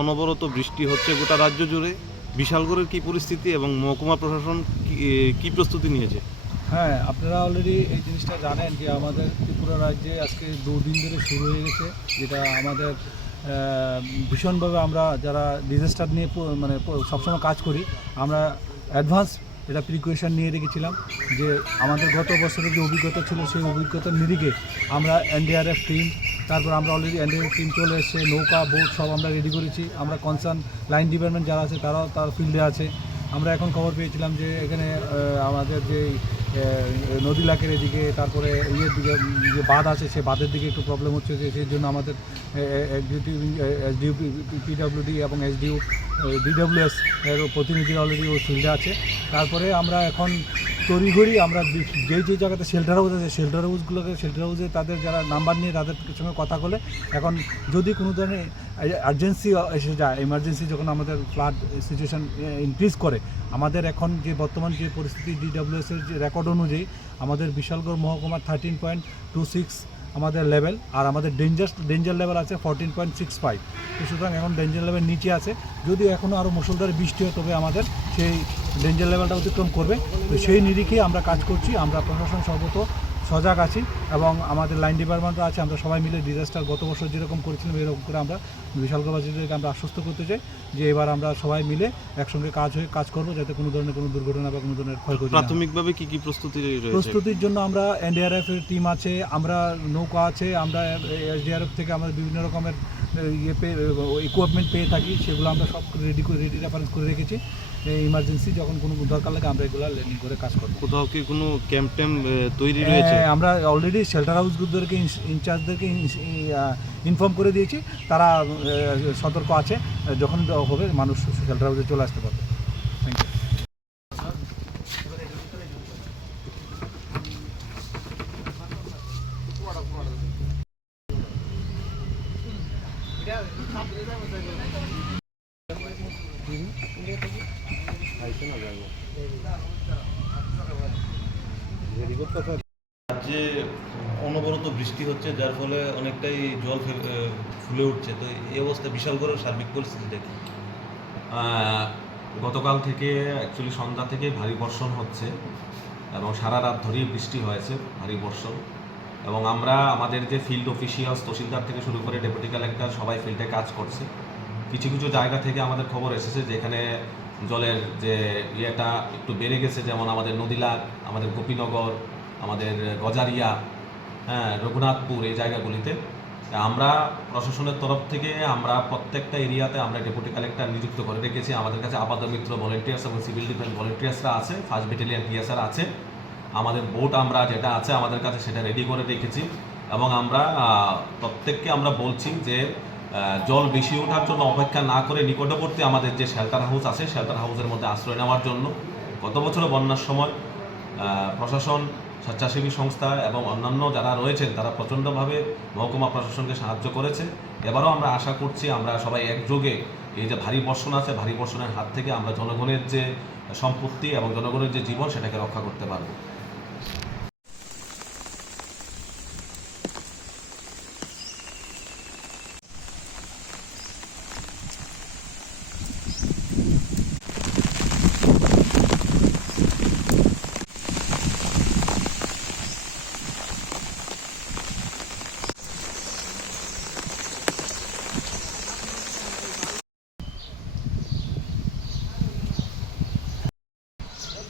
অনবরত বৃষ্টি হচ্ছে গোটা রাজ্য জুড়ে। বিশালগড়ের কি পরিস্থিতি এবং মহকুমা প্রশাসন কি কি প্রস্তুতি নিয়েছে? হ্যাঁ আপনারা অলরেডি এই জিনিসটা জানেন যে আমাদের ত্রিপুরা রাজ্যে আজকে দুদিন ধরে শুরু হয়ে গেছে, যেটা আমাদের ভীষণভাবে আমরা যারা ডিজাস্টার নিয়ে মানে সবসময় কাজ করি, আমরা অ্যাডভান্স এটা প্রিকুয়েশন নিয়ে রেখেছিলাম যে আমাদের গত বছরের যে অভিজ্ঞতা ছিল, সেই অভিজ্ঞতার নিরিখে আমরা এনডিআরএফ টিম তারপর আমরা অলরেডি এনডিআরএফ টিম চলে এসেছে, নৌকা বোট সব আমরা রেডি করেছি। আমরা কনসার্ন লাইন ডিপার্টমেন্ট যারা আছে, তারাও তার ফিল্ডে আছে। আমরা এখন খবর পেয়েছিলাম যে এখানে আমাদের যে নদী লাকের এদিকে, তারপরে ইয়ের দিকে যে বাঁধ আছে, সে বাঁধের দিকে একটু প্রবলেম হচ্ছে, যে সেই জন্য আমাদের এসডিউ পিডাব্লিউডি এবং এসডিউ ডিডব্লিউএস এর প্রতিনিধিরা অলরেডি ওই ফিল্ডে আছে। তারপরে আমরা এখন তড়িঘড়ি আমরা যে- যে জায়গাতে শেল্টার হাউস আছে শেল্টার হাউসগুলোকে শেল্টার হাউসে তাদের যারা নাম্বার নিয়ে তাদের সঙ্গে কথা বলে। এখন যদি কোনো ধরনের আর্জেন্সি এসে যায় এমার্জেন্সি যখন আমাদের ফ্লাড সিচুয়েশান ইনক্রিজ করে, আমাদের এখন যে বর্তমান যে পরিস্থিতি ডিডব্লিউএস এর যে রেকর্ড অনুযায়ী, আমাদের বিশালগড় মহকুমা থার্টিন পয়েন্ট টু সিক্স আমাদের লেভেল আর আমাদের ডেঞ্জার ডেঞ্জার লেভেল আছে ফোরটিন পয়েন্ট সিক্স ফাইভ সুতরাং এখন ডেঞ্জার লেভেল নিচে আছে। যদি এখনও আরও মুসলধারে বৃষ্টি হয়, তবে আমাদের সেই ডেঞ্জার লেভেলটা অতিক্রম করবে। তো সেই নিরিখে আমরা কাজ করছি আমরা প্রশাসন সর্বত সজাগ আছি এবং আমাদের লাইন ডিপার্টমেন্টও আছে আমরা সবাই মিলে ডিজাস্টার গত বছর যেরকম করেছিলাম এরকম করে আমরা বিশালগড়বাসীদেরকে আমরা আশ্বস্ত করতে চাই যে এবার আমরা সবাই মিলে একসঙ্গে কাজ হয়ে কাজ করব যাতে কোনো ধরনের কোনো দুর্ঘটনা বা কোনো ধরনের ক্ষয়ক্ষতি। প্রাথমিকভাবে কি কি প্রস্তুতি প্রস্তুতির জন্য আমরা এনডিআরএফ এর টিম আছে আমরা নৌকা আছে আমরা এসডিআরএফ থেকে আমরা বিভিন্ন রকমের ইয়ে পেয়ে ইকুইপমেন্ট পেয়ে থাকি সেগুলো আমরা সব রেডি করে রেডি রেফারেন্স করে রেখেছি। ইমার্জেন্সি যখন কোনো দরকার লাগে আমরা এগুলো ল্যান্ডিং করে কাজ করব। কোথাও কি কোনো ক্যাম্প ট্যাম্প তৈরি রয়েছে? হ্যাঁ, আমরা অলরেডি শেল্টার হাউসগুলোদেরকে ইনচার্জদেরকে ইনফর্ম করে দিয়েছি। তারা সতর্ক আছে। যখন হবে মানুষ শেল্টার হাউসে চলে আসতে পারবে। থ্যাংক ইউ রাজ্যে অনবরত বৃষ্টি হচ্ছে যার ফলে অনেকটাই জল ফুলে উঠছে। তো এই অবস্থায় বিশালগড়ের সার্বিক পরিস্থিতিটা কি? আহ, গতকাল থেকে অ্যাকচুয়ালি সন্ধ্যা থেকে ভারী বর্ষণ হচ্ছে এবং সারা রাত ধরেই বৃষ্টি হয়েছে ভারী বর্ষণ। এবং আমরা আমাদের যে ফিল্ড অফিসিয়ালস তহসিলদার থেকে শুরু করে ডেপুটি কালেক্টর সবাই ফিল্ডে কাজ করছে। কিছু কিছু জায়গা থেকে আমাদের খবর এসেছে যেখানে জলের যে ইয়েটা একটু বেড়ে গেছে, যেমন আমাদের নদীলাগ আমাদের গোপীনগর, আমাদের গজারিয়া হ্যাঁ রঘুনাথপুর এই জায়গাগুলিতে। আমরা প্রশাসনের তরফ থেকে আমরা প্রত্যেকটা এরিয়াতে আমরা ডেপুটি কালেক্টর নিযুক্ত করে রেখেছি। আমাদের কাছে আপাত মিত্র ভলেন্টিয়ার্স এবং সিভিল ডিফেন্স ভলেন্টিয়ার্সরা আছে, ফার্স্ট ব্যাটালিয়ান টিএসআর আছে। আমাদের বোট আমরা যেটা আছে আমাদের কাছে সেটা রেডি করে রেখেছি। এবং আমরা প্রত্যেককে আমরা বলছি যে জল বেশি ওঠার জন্য অপেক্ষা না করে নিকটবর্তী আমাদের যে শেল্টার হাউস আছে শেল্টার হাউসের মধ্যে আশ্রয় নেওয়ার জন্য গত বছর বন্যার সময় প্রশাসন, স্বেচ্ছাসেবী সংস্থা এবং অন্যান্য যারা রয়েছেন, তারা প্রচণ্ডভাবে মহকুমা প্রশাসনকে সাহায্য করেছে। এবারও আমরা আশা করছি আমরা সবাই একযোগে এই যে ভারী বর্ষণ আছে, ভারী বর্ষণের হাত থেকে আমরা জনগণের যে সম্পত্তি এবং জনগণের যে জীবন, সেটাকে রক্ষা করতে পারব।